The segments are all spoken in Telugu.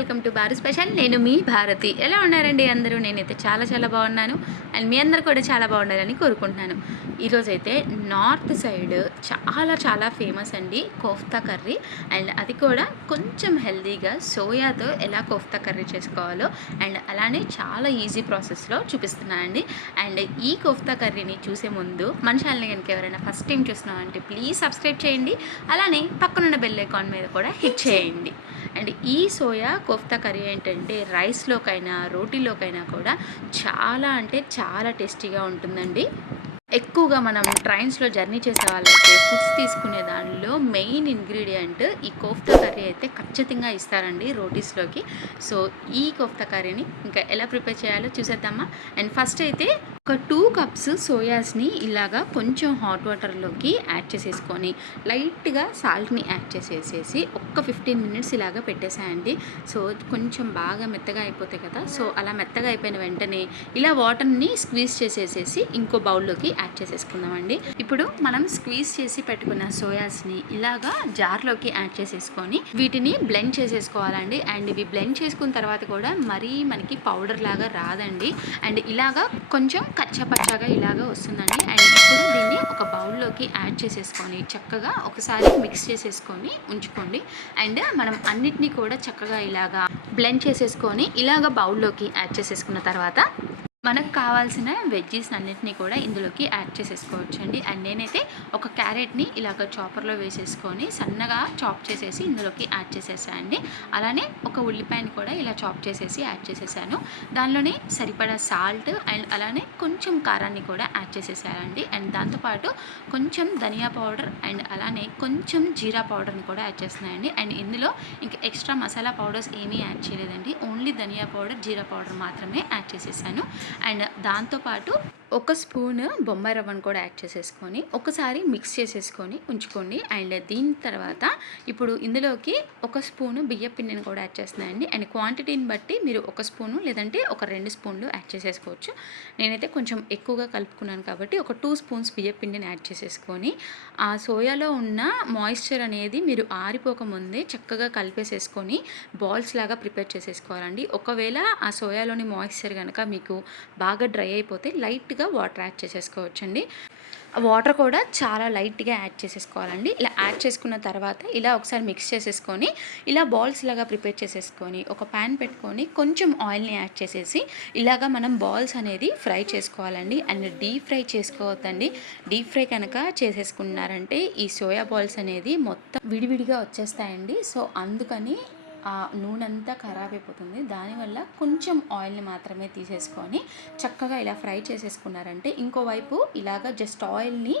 Welcome to Bharat special. నేను మీ భారతి. ఎలా ఉన్నారండి అందరూ? నేనైతే చాలా చాలా బాగున్నాను. అండ్ మీ అందరు కూడా చాలా బాగుండాలని కోరుకుంటున్నాను. ఈరోజైతే నార్త్ సైడ్ చాలా చాలా ఫేమస్ అండి కోఫ్తా కర్రీ. అండ్ అది కూడా కొంచెం హెల్తీగా సోయాతో ఎలా కోఫ్తా కర్రీ చేసుకోవాలో అండ్ అలానే చాలా ఈజీ ప్రాసెస్లో చూపిస్తున్నానండి. అండ్ ఈ కోఫ్తా కర్రీని చూసే ముందు మన కనుక ఎవరైనా ఫస్ట్ టైం చూస్తున్నామంటే ప్లీజ్ సబ్స్క్రైబ్ చేయండి. అలానే పక్కనున్న బెల్ ఐకాన్ మీద కూడా హిట్ చేయండి. అండ్ ఈ సోయా కోఫ్తా కర్రీ ఏంటంటే రైస్లోకైనా రోటీలోకైనా కూడా చాలా అంటే చాలా టేస్టీగా ఉంటుందండి. ఎక్కువగా మనం ట్రైన్స్లో జర్నీ చేసే వాళ్ళైతే ఫుడ్స్ తీసుకునే దానిలో మెయిన్ ఇంగ్రీడియంట్ ఈ కోఫ్తా కర్రీ అయితే ఖచ్చితంగా ఇస్తారండి రోటీస్లోకి. సో ఈ కోఫ్తా కర్రీని ఇంకా ఎలా ప్రిపేర్ చేయాలో చూసేద్దామా? అండ్ ఫస్ట్ అయితే ఒక టూ కప్స్ సోయాస్ని ఇలాగా కొంచెం హాట్ వాటర్లోకి యాడ్ చేసేసుకొని లైట్గా సాల్ట్ని యాడ్ చేసేసేసి ఒక్క ఫిఫ్టీన్ మినిట్స్ ఇలాగా పెట్టేసాయండి. సో కొంచెం బాగా మెత్తగా అయిపోతాయి కదా. సో అలా మెత్తగా అయిపోయిన వెంటనే ఇలా వాటర్ని స్క్వీజ్ చేసేసేసి ఇంకో బౌల్లోకి యాడ్ చేసేసుకుందామండి. ఇప్పుడు మనం స్క్వీజ్ చేసి పెట్టుకున్న సోయాస్ని ఇలాగా జార్లోకి యాడ్ చేసేసుకొని వీటిని బ్లెండ్ చేసేసుకోవాలండి. అండ్ ఇవి బ్లెండ్ చేసుకున్న తర్వాత కూడా మరీ మనకి పౌడర్ లాగా రాదండి. అండ్ ఇలాగా కొంచెం కచ్చపచ్చగా ఇలాగా వస్తుందండి. అండ్ ఇప్పుడు దీన్ని ఒక బౌల్లోకి యాడ్ చేసేసుకొని చక్కగా ఒకసారి మిక్స్ చేసేసుకొని ఉంచుకోండి. అండ్ మనం అన్నిటినీ కూడా చక్కగా ఇలాగా బ్లెండ్ చేసేసుకొని ఇలాగ బౌల్లోకి యాడ్ చేసేసుకున్న తర్వాత మనకు కావాల్సిన వెజ్జీస్ అన్నిటిని కూడా ఇందులోకి యాడ్ చేసేసుకోవచ్చు అండి అండ్ నేనైతే ఒక క్యారెట్ని ఇలాగ చాపర్లో వేసేసుకొని సన్నగా చాప్ చేసేసి ఇందులోకి యాడ్ చేసేసాను అండి. అలానే ఒక ఉల్లిపాయని కూడా ఇలా చాప్ చేసేసి యాడ్ చేసేసాను. దానిలోనే సరిపడా సాల్ట్ అండ్ అలానే కొంచెం కారాన్ని కూడా యాడ్ చేసేసానండి. అండ్ దాంతోపాటు కొంచెం ధనియా పౌడర్ అండ్ అలానే కొంచెం జీరా పౌడర్ని కూడా యాడ్ చేస్తున్నాయండి అండ్ ఇందులో ఇంకా ఎక్స్ట్రా మసాలా పౌడర్స్ ఏమీ యాడ్ చేయలేదండి. Only dhaniya powder jeera powder మాత్రమే యాడ్ చేసేసాను. అండ్ దాంతోపాటు ఒక స్పూన్ బొంబాయి రవ్వను కూడా యాడ్ చేసేసుకొని ఒకసారి మిక్స్ చేసేసుకొని ఉంచుకోండి. అండ్ దీని తర్వాత ఇప్పుడు ఇందులోకి ఒక స్పూను బియ్య పిండిని కూడా యాడ్ చేస్తున్నాయండి అండ్ క్వాంటిటీని బట్టి మీరు ఒక స్పూను లేదంటే ఒక రెండు స్పూన్లు యాడ్ చేసేసుకోవచ్చు. నేనైతే కొంచెం ఎక్కువగా కలుపుకున్నాను కాబట్టి ఒక టూ స్పూన్స్ బియ్య పిండిని యాడ్ చేసేసుకొని ఆ సోయాలో ఉన్న మాయిశ్చర్ అనేది మీరు ఆరిపోకముందే చక్కగా కలిపేసేసుకొని బాల్స్ లాగా ప్రిపేర్ చేసేసుకోవాలండి. ఒకవేళ ఆ సోయాలోని మాయిశ్చర్ కనుక మీకు బాగా డ్రై అయిపోతే లైట్గా వాటర్ యాడ్ చేసేసుకోవచ్చండి. వాటర్ కూడా చాలా లైట్గా యాడ్ చేసేసుకోవాలండి. ఇలా యాడ్ చేసుకున్న తర్వాత ఇలా ఒకసారి మిక్స్ చేసేసుకొని ఇలా బాల్స్ లాగా ప్రిపేర్ చేసేసుకొని ఒక ప్యాన్ పెట్టుకొని కొంచెం ఆయిల్ని యాడ్ చేసేసి ఇలాగా మనం బాల్స్ అనేది ఫ్రై చేసుకోవాలండి. అండ్ డీప్ ఫ్రై చేసుకోవద్దండి. డీప్ ఫ్రై కనుక చేసేసుకున్నారంటే ఈ సోయా బాల్స్ అనేది మొత్తం విడివిడిగా వచ్చేస్తాయండి. సో అందుకని ఆ నూనె అంతా ఖరాబ్ అయిపోతుంది. దానివల్ల కొంచెం ఆయిల్ని మాత్రమే తీసేసుకొని చక్కగా ఇలా ఫ్రై చేసేసుకున్నారంటే ఇంకోవైపు ఇలాగ జస్ట్ ఆయిల్ని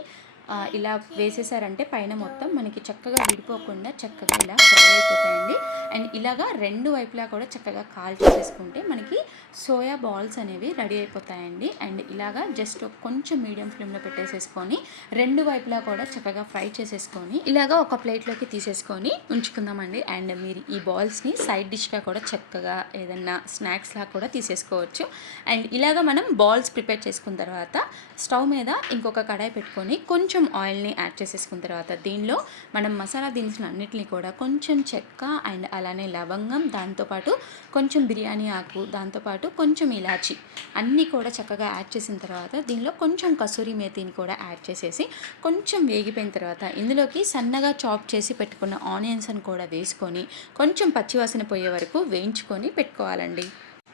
ఇలా వేసేసారంటే పైన మొత్తం మనకి చక్కగా విడిపోకుండా చక్కగా ఇలా ఫ్రై అయిపోతాయండి. అండ్ ఇలాగా రెండు వైపులా కూడా చక్కగా కాల్ చేసేసుకుంటే మనకి సోయా బాల్స్ అనేవి రెడీ అయిపోతాయండి. అండ్ ఇలాగా జస్ట్ కొంచెం మీడియం ఫ్లేమ్లో పెట్టేసేసుకొని రెండు వైపులా కూడా చక్కగా ఫ్రై చేసేసుకొని ఇలాగా ఒక ప్లేట్లోకి తీసేసుకొని ఉంచుకుందామండి. అండ్ మీరు ఈ బాల్స్ని సైడ్ డిష్గా కూడా చక్కగా ఏదన్నా స్నాక్స్ లాగా కూడా తీసేసుకోవచ్చు. అండ్ ఇలాగా మనం బాల్స్ ప్రిపేర్ చేసుకున్న తర్వాత స్టవ్ మీద ఇంకొక కడాయి పెట్టుకొని కొంచెం కొంచెం ఆయిల్ని యాడ్ చేసేసుకున్న తర్వాత దీనిలో మనం మసాలా దినుసులు అన్నిటిని కూడా కొంచెం చెక్క అండ్ అలానే లవంగం దాంతోపాటు కొంచెం బిర్యానీ ఆకు దాంతోపాటు కొంచెం ఇలాచి అన్నీ కూడా చక్కగా యాడ్ చేసిన తర్వాత దీనిలో కొంచెం కసూరి మేతిని కూడా యాడ్ చేసేసి కొంచెం వేగిపోయిన తర్వాత ఇందులోకి సన్నగా చాప్ చేసి పెట్టుకున్న ఆనియన్స్ని కూడా వేసుకొని కొంచెం పచ్చివాసన పోయే వరకు వేయించుకొని పెట్టుకోవాలండి.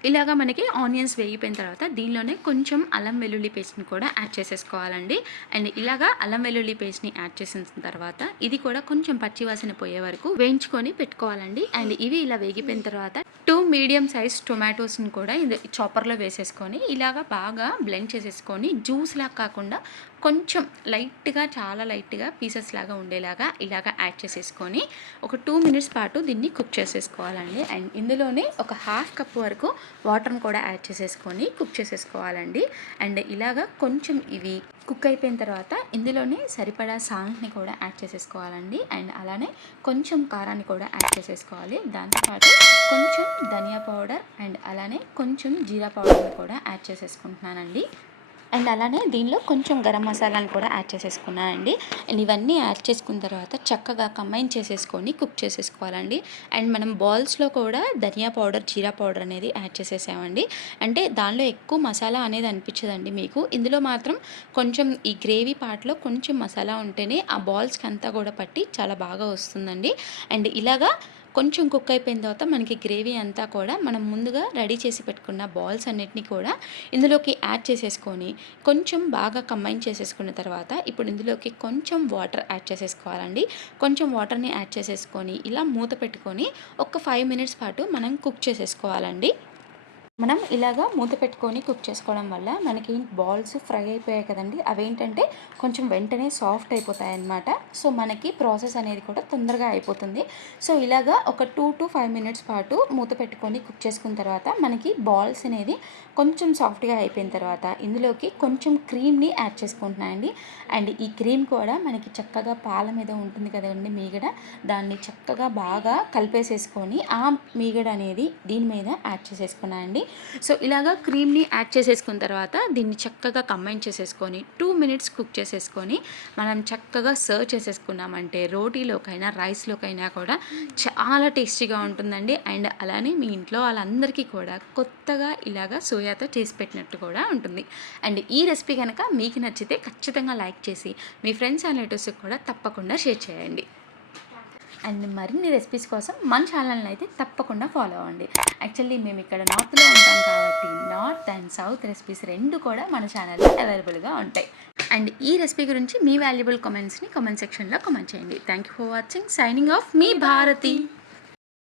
ఇలాగా మనకి ఆనియన్స్ వేగిపోయిన తర్వాత దీనిలోనే కొంచెం అల్లం వెల్లుల్లి పేస్ట్ని కూడా యాడ్ చేసేసుకోవాలండి. అండ్ ఇలాగా అల్లం వెల్లుల్లి పేస్ట్ని యాడ్ చేసిన తర్వాత ఇది కూడా కొంచెం పచ్చివాసన పోయే వరకు వేయించుకొని పెట్టుకోవాలండి. అండ్ ఇవి ఇలా వేగిపోయిన తర్వాత టూ మీడియం సైజ్ టొమాటోస్ని కూడా ఇది చాపర్లో వేసేసుకొని ఇలాగా బాగా బ్లెండ్ చేసేసుకొని జ్యూస్ లాగా కాకుండా కొంచెం లైట్గా చాలా లైట్గా పీసెస్ లాగా ఉండేలాగా ఇలాగా యాడ్ చేసేసుకొని ఒక టూ మినిట్స్ పాటు దీన్ని కుక్ చేసేసుకోవాలండి. అండ్ ఇందులోనే ఒక హాఫ్ కప్ వరకు వాటర్ని కూడా యాడ్ చేసేసుకొని కుక్ చేసేసుకోవాలండి. అండ్ ఇలాగా కొంచెం ఇవి కుక్ అయిపోయిన తర్వాత ఇందులోనే సరిపడా సాల్ట్ని కూడా యాడ్ చేసేసుకోవాలండి. అండ్ అలానే కొంచెం కారాన్ని కూడా యాడ్ చేసేసుకోవాలి. దాంతోపాటు కొంచెం ధనియా పౌడర్ అండ్ అలానే కొంచెం జీరా పౌడర్ని కూడా యాడ్ చేసేసుకుంటున్నానండి. అండ్ అలానే దీనిలో కొంచెం గరం మసాలాను కూడా యాడ్ చేసేసుకున్నానండి అండ్ ఇవన్నీ యాడ్ చేసుకున్న తర్వాత చక్కగా కంబైన్ చేసేసుకొని కుక్ చేసేసుకోవాలండి. అండ్ మనం బాల్స్లో కూడా ధనియా పౌడర్ జీరా పౌడర్ అనేది యాడ్ చేసేసామండి. అంటే దానిలో ఎక్కువ మసాలా అనేది అనిపించదండి మీకు. ఇందులో మాత్రం కొంచెం ఈ గ్రేవీ పార్ట్లో కొంచెం మసాలా ఉంటేనే ఆ బాల్స్కి అంతా కూడా పట్టి చాలా బాగా వస్తుందండి. అండ్ ఇలాగా కొంచెం కుక్ అయిపోయిన తర్వాత మనకి గ్రేవీ అంతా కూడా మనం ముందుగా రెడీ చేసి పెట్టుకున్న బాల్స్ అన్నిటినీ కూడా ఇందులోకి యాడ్ చేసేసుకొని కొంచెం బాగా కంబైన్ చేసేసుకున్న తర్వాత ఇప్పుడు ఇందులోకి కొంచెం వాటర్ యాడ్ చేసేసుకోవాలండి. కొంచెం వాటర్ని యాడ్ చేసేసుకొని ఇలా మూత పెట్టుకొని ఒక ఫైవ్ మినిట్స్ పాటు మనం కుక్ చేసేసుకోవాలండి. మనం ఇలాగా మూత పెట్టుకొని కుక్ చేసుకోవడం వల్ల మనకి బాల్స్ ఫ్రై అయిపోయాయి కదండి. అవేంటంటే కొంచెం వెంటనే సాఫ్ట్ అయిపోతాయి అన్నమాట సో మనకి ప్రాసెస్ అనేది కూడా తొందరగా అయిపోతుంది. సో ఇలాగా ఒక టూ టు ఫైవ్ మినిట్స్ పాటు మూత పెట్టుకొని కుక్ చేసుకున్న తర్వాత మనకి బాల్స్ అనేది కొంచెం సాఫ్ట్గా అయిపోయిన తర్వాత ఇందులోకి కొంచెం క్రీమ్ని యాడ్ చేసుకుంటున్నాయండి అండ్. ఈ క్రీమ్ కూడా మనకి చక్కగా పాల మీద ఉంటుంది కదండి మీగడ. దాన్ని చక్కగా బాగా కలిపేసేసుకొని ఆ మీగడ అనేది దీని మీద యాడ్ చేసేసుకున్నాయండి సో ఇలాగా క్రీమ్ని యాడ్ చేసేసుకున్న తర్వాత దీన్ని చక్కగా కంబైన్ చేసేసుకొని టూ మినిట్స్ కుక్ చేసేసుకొని మనం చక్కగా సర్వ్ చేసేసుకున్నామంటే రోటీలోకైనా రైస్లోకైనా కూడా చాలా టేస్టీగా ఉంటుందండి. అండ్ అలానే మీ ఇంట్లో వాళ్ళందరికీ కూడా కొత్తగా ఇలాగా సోయాతో చేసి పెట్టినట్టు కూడా ఉంటుంది. అండ్ ఈ రెసిపీ కనుక మీకు నచ్చితే ఖచ్చితంగా లైక్ చేసి మీ ఫ్రెండ్స్ అండ్ రిలేటివ్స్కి కూడా తప్పకుండా షేర్ చేయండి. అండ్ మరిన్ని రెసిపీస్ కోసం మన ఛానల్ని అయితే తప్పకుండా ఫాలో అవ్వండి. యాక్చువల్లీ మేము ఇక్కడ నార్త్లో ఉంటాం కాబట్టి నార్త్ అండ్ సౌత్ రెసిపీస్ రెండు కూడా మన ఛానల్లో అవైలబుల్గా ఉంటాయి. అండ్ ఈ రెసిపీ గురించి మీ వాల్యుబుల్ కామెంట్స్ని కామెంట్ సెక్షన్లో కామెంట్ చేయండి. Thank you for watching signing off me Bharati.